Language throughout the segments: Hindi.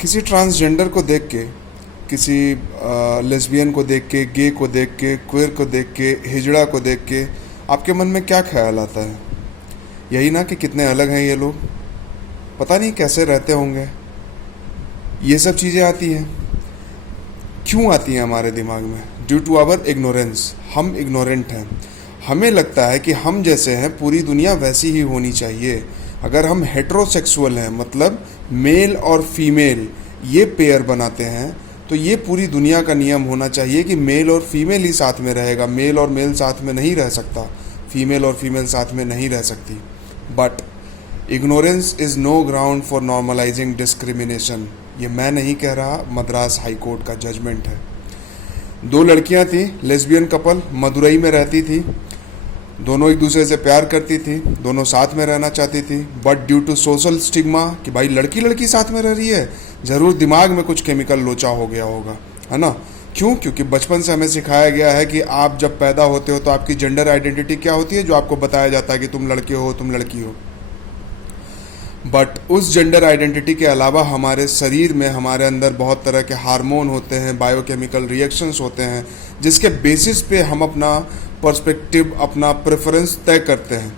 किसी ट्रांसजेंडर को देख के, किसी लेस्बियन को देख के, गे को देख के, क्वेयर को देख के, हिजड़ा को देख के आपके मन में क्या ख्याल आता है? यही ना कि कितने अलग हैं ये लोग, पता नहीं कैसे रहते होंगे। ये सब चीज़ें आती हैं। क्यों आती हैं हमारे दिमाग में? Due to our ignorance. हम इग्नोरेंट हैं। हमें लगता है कि हम जैसे हैं पूरी दुनिया वैसी ही होनी चाहिए। अगर हम हेट्रोसेक्सुअल हैं, मतलब मेल और फीमेल ये पेयर बनाते हैं, तो ये पूरी दुनिया का नियम होना चाहिए कि मेल और फीमेल ही साथ में रहेगा। मेल और मेल साथ में नहीं रह सकता, फीमेल और फीमेल साथ में नहीं रह सकती। But ignorance is no ground for normalising discrimination. ये मैं नहीं कह रहा, मद्रास हाई कोर्ट का जजमेंट है। 2 लड़कियां थी, लेस्बियन कपल, मदुरई में रहती थी। दोनों एक दूसरे से प्यार करती थी, दोनों साथ में रहना चाहती थी। But due to social stigma कि भाई लड़की लड़की साथ में रह रही है, ज़रूर दिमाग में कुछ केमिकल लोचा हो गया होगा, है ना? क्यों? क्योंकि बचपन से हमें सिखाया गया है कि आप जब पैदा होते हो तो आपकी जेंडर आइडेंटिटी क्या होती है, जो आपको बताया जाता है कि तुम लड़के हो, तुम लड़की हो। बट उस जेंडर आइडेंटिटी के अलावा हमारे शरीर में, हमारे अंदर बहुत तरह के हार्मोन होते हैं, बायोकेमिकल रिएक्शंस होते हैं, जिसके बेसिस पे हम अपना पर्सपेक्टिव, अपना प्रेफरेंस तय करते हैं।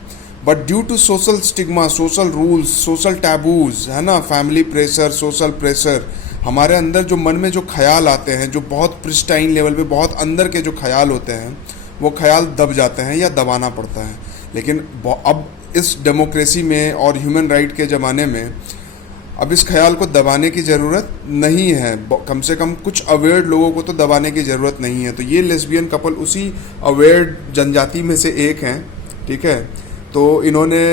But due to social stigma, social rules, social taboos, है ना, फैमिली प्रेशर, सोशल प्रेशर, हमारे अंदर जो मन में जो ख्याल आते हैं, जो बहुत प्रिस्टाइन लेवल पे बहुत अंदर के जो ख्याल होते हैं, वो ख्याल दब जाते हैं या दबाना पड़ता है। लेकिन अब इस डेमोक्रेसी में और ह्यूमन राइट के ज़माने में अब इस ख्याल को दबाने की ज़रूरत नहीं है। कम से कम कुछ अवेयर लोगों को तो दबाने की ज़रूरत नहीं है। तो ये लेस्बियन कपल उसी अवेयर जनजाति में से एक हैं, ठीक है। तो इन्होंने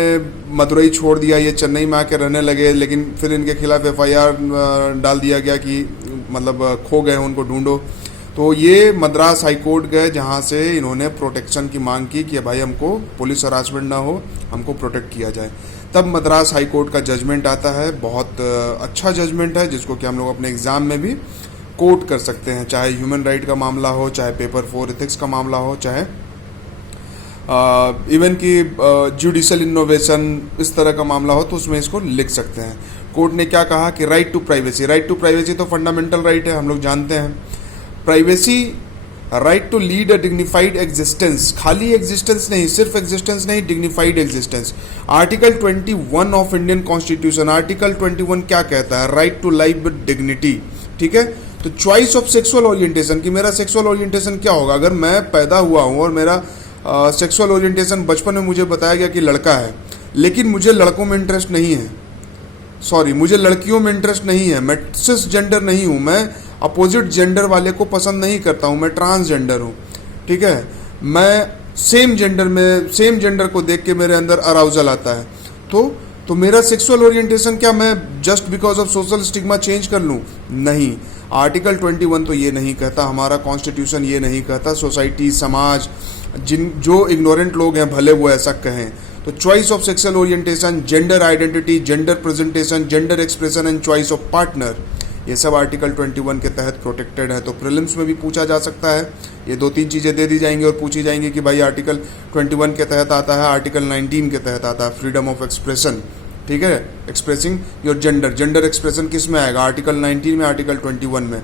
मदुरई छोड़ दिया, ये चेन्नई में आके रहने लगे, लेकिन फिर इनके खिलाफ FIR डाल दिया गया कि मतलब खो गए, उनको ढूंढो। तो ये मद्रास हाई कोर्ट गए, जहाँ से इन्होंने प्रोटेक्शन की मांग की कि भाई हमको पुलिस हरासमेंट ना हो, हमको प्रोटेक्ट किया जाए। तब मद्रास हाई कोर्ट का जजमेंट आता है। बहुत अच्छा जजमेंट है, जिसको कि हम लोग अपने एग्ज़ाम में भी कोट कर सकते हैं, चाहे ह्यूमन राइट का मामला हो, चाहे पेपर 4 एथिक्स का मामला हो, चाहे इवन कि जुडिशल इनोवेशन इस तरह का मामला हो, तो उसमें इसको लिख सकते हैं। कोर्ट ने क्या कहा कि right to privacy, right to privacy तो फंडामेंटल राइट है, हम लोग जानते हैं। Privacy, right to lead a dignified existence, खाली एग्जिस्टेंस नहीं, सिर्फ एग्जिस्टेंस नहीं, dignified existence. Article 21 of Indian constitution, article 21 क्या कहता है? Right to life with dignity, ठीक है। तो चॉइस ऑफ सेक्सुअल ओरिएंटेशन, कि मेरा सेक्सुअल ओरिएंटेशन क्या होगा। अगर मैं पैदा हुआ हूँ और मेरा सेक्सुअल ओरिएंटेशन बचपन में मुझे बताया गया कि लड़का है, लेकिन मुझे लड़कों में इंटरेस्ट नहीं है, सॉरी मुझे लड़कियों में इंटरेस्ट नहीं है, मैं सिस जेंडर नहीं हूँ, मैं अपोजिट जेंडर वाले को पसंद नहीं करता हूँ, मैं ट्रांसजेंडर हूँ, ठीक है। मैं सेम जेंडर को देख के मेरे अंदर अराउजल आता है, तो मेरा सेक्सुअल ओरिएंटेशन क्या मैं just because of social stigma change कर लूँ? नहीं, आर्टिकल 21 तो ये नहीं कहता, हमारा कॉन्स्टिट्यूशन ये नहीं कहता। सोसाइटी, समाज, जो इग्नोरेंट लोग हैं भले वो ऐसा कहें। तो choice of sexual orientation, gender identity, gender presentation, gender expression and choice of partner, ये सब आर्टिकल 21 के तहत प्रोटेक्टेड है। तो प्रीलिम्स में भी पूछा जा सकता है। ये 2-3 चीज़ें दे दी जाएंगी और पूछी जाएंगी कि भाई आर्टिकल 21 के तहत आता है, आर्टिकल 19 के तहत आता है, फ्रीडम ऑफ एक्सप्रेशन, ठीक है, expressing your gender. Gender expression किस में आएगा? आर्टिकल 19 में, आर्टिकल 21 में।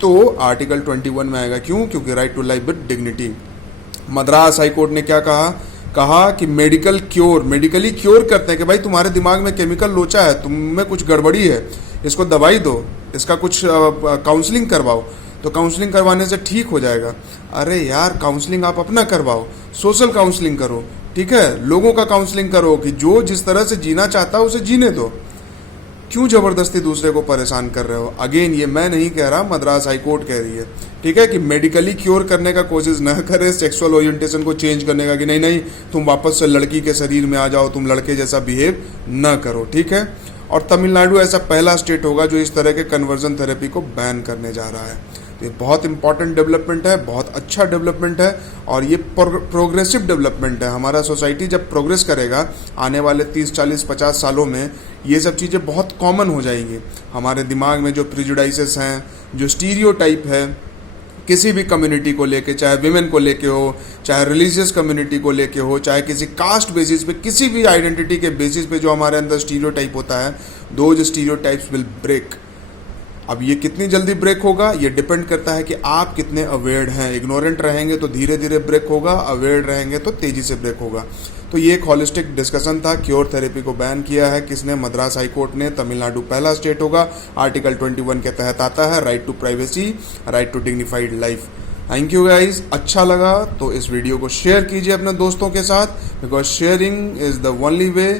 तो आर्टिकल 21 में आएगा, क्यों? क्योंकि right to life with dignity. Madras high court ने क्या कहा कि मेडिकली क्योर करते हैं कि भाई तुम्हारे दिमाग में केमिकल लोचा है, तुम में कुछ गड़बड़ी है, इसको दवाई दो, इसका कुछ काउंसलिंग करवाओ, तो काउंसलिंग करवाने से ठीक हो जाएगा। अरे यार, काउंसलिंग आप अपना करवाओ, सोशल काउंसलिंग करो, ठीक है, लोगों का काउंसलिंग करो कि जो जिस तरह से जीना चाहता है उसे जीने दो। क्यों जबरदस्ती दूसरे को परेशान कर रहे हो? अगेन, ये मैं नहीं कह रहा, मद्रास हाई कोर्ट कह रही है, ठीक है, कि मेडिकली क्योर करने का कोशिश न करे, सेक्सुअल ओरिएंटेशन को चेंज करने का, कि नहीं तुम वापस से लड़की के शरीर में आ जाओ, तुम लड़के जैसा बिहेव न करो, ठीक है। और तमिलनाडु ऐसा पहला स्टेट होगा जो इस तरह के कन्वर्जन थेरेपी को बैन करने जा रहा है। तो ये बहुत इंपॉर्टेंट डेवलपमेंट है, बहुत अच्छा डेवलपमेंट है, और ये प्रोग्रेसिव डेवलपमेंट है। हमारा सोसाइटी जब प्रोग्रेस करेगा आने वाले 30, 40, 50 सालों में, ये सब चीज़ें बहुत कॉमन हो जाएंगी। हमारे दिमाग में जो प्रिजुडाइसेस हैं, जो स्टीरियोटाइप है किसी भी कम्युनिटी को लेके, चाहे विमेन को लेके हो, चाहे रिलीजियस कम्युनिटी को लेके हो, चाहे किसी कास्ट बेसिस पे, किसी भी आइडेंटिटी के बेसिस पे जो हमारे अंदर स्टीरियोटाइप होता है, दोज स्टीरियोटाइप्स विल ब्रेक। अब ये कितनी जल्दी ब्रेक होगा ये डिपेंड करता है कि आप कितने अवेयर्ड हैं। इग्नोरेंट रहेंगे तो धीरे धीरे ब्रेक होगा, अवेयर्ड रहेंगे तो तेजी से ब्रेक होगा। तो ये एक हॉलिस्टिक डिस्कशन था। क्योर थेरेपी को बैन किया है किसने? मद्रास हाई कोर्ट ने। तमिलनाडु पहला स्टेट होगा। आर्टिकल 21 के तहत आता है, right to privacy, right to dignified life. Thank you guys. अच्छा लगा तो इस वीडियो को शेयर कीजिए अपने दोस्तों के साथ, because sharing is the only way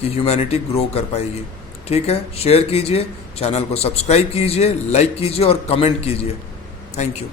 कि ह्यूमैनिटी ग्रो कर पाएगी। ठीक है, शेयर कीजिए, चैनल को सब्सक्राइब कीजिए, लाइक कीजिए और कमेंट कीजिए। Thank you.